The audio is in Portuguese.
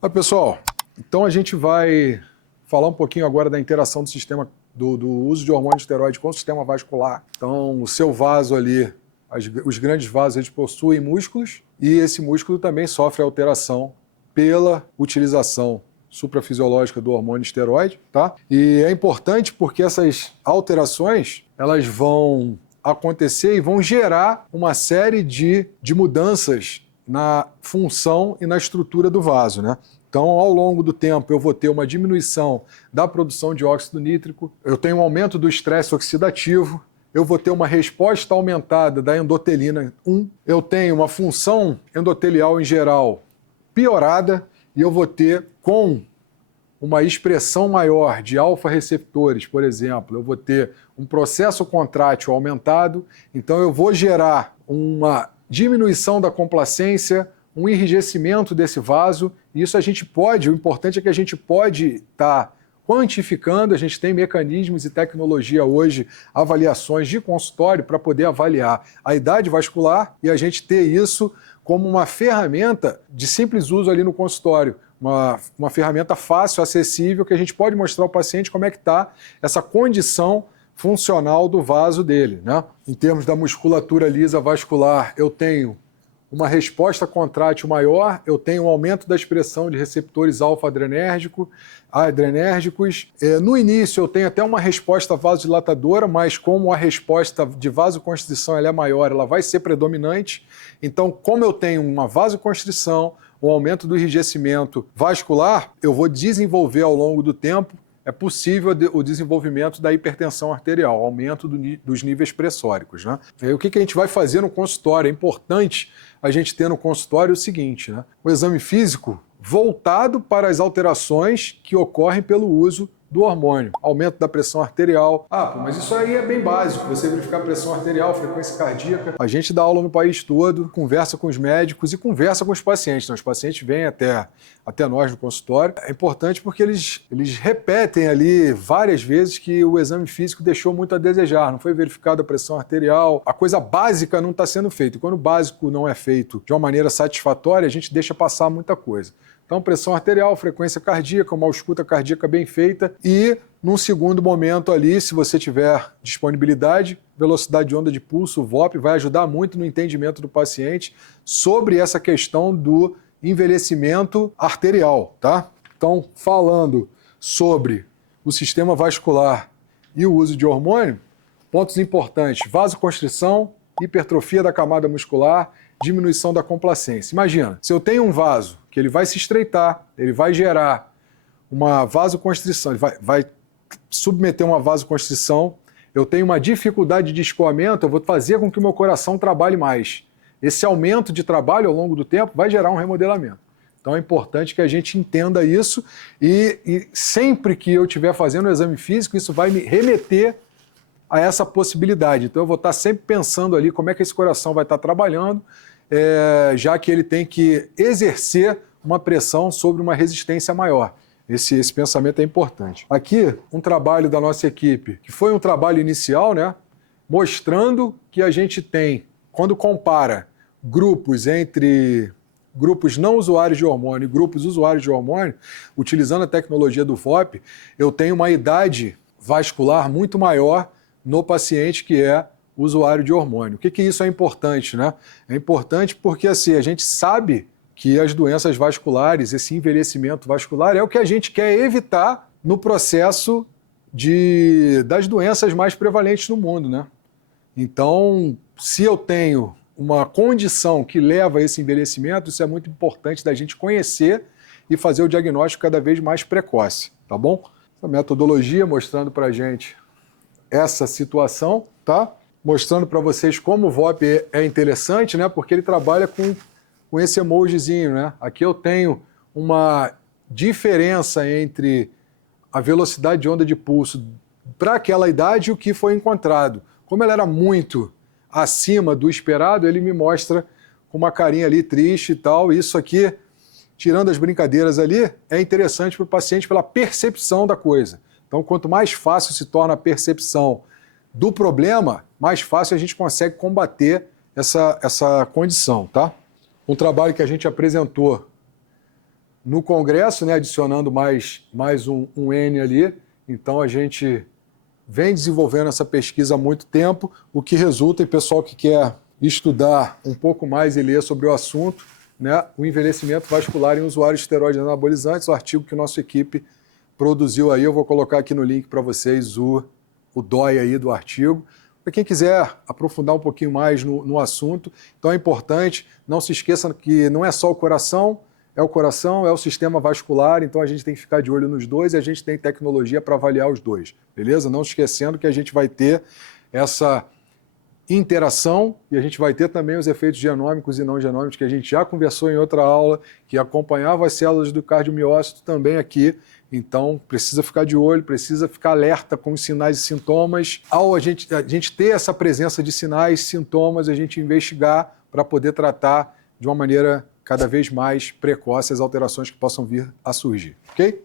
Oi, pessoal, então a gente vai falar um pouquinho agora da interação do sistema do uso de hormônio esteroide com o sistema vascular. Então, o seu vaso ali, os grandes vasos, eles possuem músculos e esse músculo também sofre alteração pela utilização suprafisiológica do hormônio esteroide, tá? E é importante porque essas alterações, elas vão acontecer e vão gerar uma série de mudanças na função e na estrutura do vaso, né? Então, ao longo do tempo, eu vou ter uma diminuição da produção de óxido nítrico, eu tenho um aumento do estresse oxidativo, eu vou ter uma resposta aumentada da endotelina 1, eu tenho uma função endotelial em geral piorada e eu vou ter, com uma expressão maior de alfa-receptores, por exemplo, eu vou ter um processo contrátil aumentado, então eu vou gerar uma diminuição da complacência, um enrijecimento desse vaso, e isso a gente pode, o importante é que a gente pode estar quantificando, a gente tem mecanismos e tecnologia hoje, avaliações de consultório para poder avaliar a idade vascular e a gente ter isso como uma ferramenta de simples uso ali no consultório, uma ferramenta fácil, acessível, que a gente pode mostrar ao paciente como é que está essa condição funcional do vaso dele, né? Em termos da musculatura lisa vascular, eu tenho uma resposta contrátil maior, eu tenho um aumento da expressão de receptores alfa-adrenérgicos. No início eu tenho até uma resposta vasodilatadora, mas como a resposta de vasoconstrição ela é maior, ela vai ser predominante. Então, como eu tenho uma vasoconstrição, um aumento do enrijecimento vascular, eu vou desenvolver ao longo do tempo, é possível o desenvolvimento da hipertensão arterial, aumento dos níveis pressóricos, né? E o que a gente vai fazer no consultório? É importante a gente ter no consultório o seguinte, né? O exame físico voltado para as alterações que ocorrem pelo uso do hormônio, aumento da pressão arterial. Mas isso aí é bem básico, você verificar a pressão arterial, frequência cardíaca. A gente dá aula no país todo, conversa com os médicos e conversa com os pacientes. Então, os pacientes vêm até nós no consultório. É importante porque eles repetem ali várias vezes que o exame físico deixou muito a desejar, não foi verificada a pressão arterial, a coisa básica não está sendo feita. E quando o básico não é feito de uma maneira satisfatória, a gente deixa passar muita coisa. Então, pressão arterial, frequência cardíaca, uma ausculta cardíaca bem feita e, num segundo momento ali, se você tiver disponibilidade, velocidade de onda de pulso, VOP, vai ajudar muito no entendimento do paciente sobre essa questão do envelhecimento arterial, tá? Então, falando sobre o sistema vascular e o uso de hormônio, pontos importantes: vasoconstrição, hipertrofia da camada muscular, diminuição da complacência. Imagina, se eu tenho um vaso que ele vai se estreitar, ele vai gerar uma vasoconstrição, ele vai submeter uma vasoconstrição, eu tenho uma dificuldade de escoamento, eu vou fazer com que o meu coração trabalhe mais. Esse aumento de trabalho ao longo do tempo vai gerar um remodelamento. Então é importante que a gente entenda isso e sempre que eu estiver fazendo o exame físico, isso vai me remeter a essa possibilidade. Então eu vou estar sempre pensando ali como é que esse coração vai estar trabalhando, já que ele tem que exercer uma pressão sobre uma resistência maior. Esse pensamento é importante. Aqui, um trabalho da nossa equipe, que foi um trabalho inicial, né, mostrando que a gente tem, quando compara grupos entre grupos não usuários de hormônio e grupos usuários de hormônio, utilizando a tecnologia do VOP, eu tenho uma idade vascular muito maior no paciente que é usuário de hormônio. O que isso é importante, né? É importante porque assim, a gente sabe que as doenças vasculares, esse envelhecimento vascular é o que a gente quer evitar no processo das doenças mais prevalentes no mundo, né? Então, se eu tenho uma condição que leva a esse envelhecimento, isso é muito importante da gente conhecer e fazer o diagnóstico cada vez mais precoce, tá bom? Essa metodologia mostrando pra gente essa situação, tá? Mostrando para vocês como o VOP é interessante, né? Porque ele trabalha com esse emojizinho, né? Aqui eu tenho uma diferença entre a velocidade de onda de pulso para aquela idade e o que foi encontrado. Como ela era muito acima do esperado, ele me mostra com uma carinha ali triste e tal. Isso aqui, tirando as brincadeiras ali, é interessante para o paciente pela percepção da coisa. Então, quanto mais fácil se torna a percepção do problema, mais fácil a gente consegue combater essa condição, tá? Um trabalho que a gente apresentou no Congresso, né, adicionando mais um N ali. Então, a gente vem desenvolvendo essa pesquisa há muito tempo, o que resulta em pessoal que quer estudar um pouco mais e ler sobre o assunto, né, o envelhecimento vascular em usuários de esteroides anabolizantes, o artigo que nossa equipe produziu aí. Eu vou colocar aqui no link para vocês o DOI aí do artigo. Para quem quiser aprofundar um pouquinho mais no assunto, então é importante, não se esqueça que não é só o coração, é o sistema vascular, então a gente tem que ficar de olho nos dois e a gente tem tecnologia para avaliar os dois, beleza? Não esquecendo que a gente vai ter essa interação e a gente vai ter também os efeitos genômicos e não genômicos que a gente já conversou em outra aula, que acompanhava as células do cardiomiócito também aqui. Então, precisa ficar de olho, precisa ficar alerta com os sinais e sintomas. Ao a gente ter essa presença de sinais, sintomas, a gente investigar para poder tratar de uma maneira cada vez mais precoce as alterações que possam vir a surgir, ok?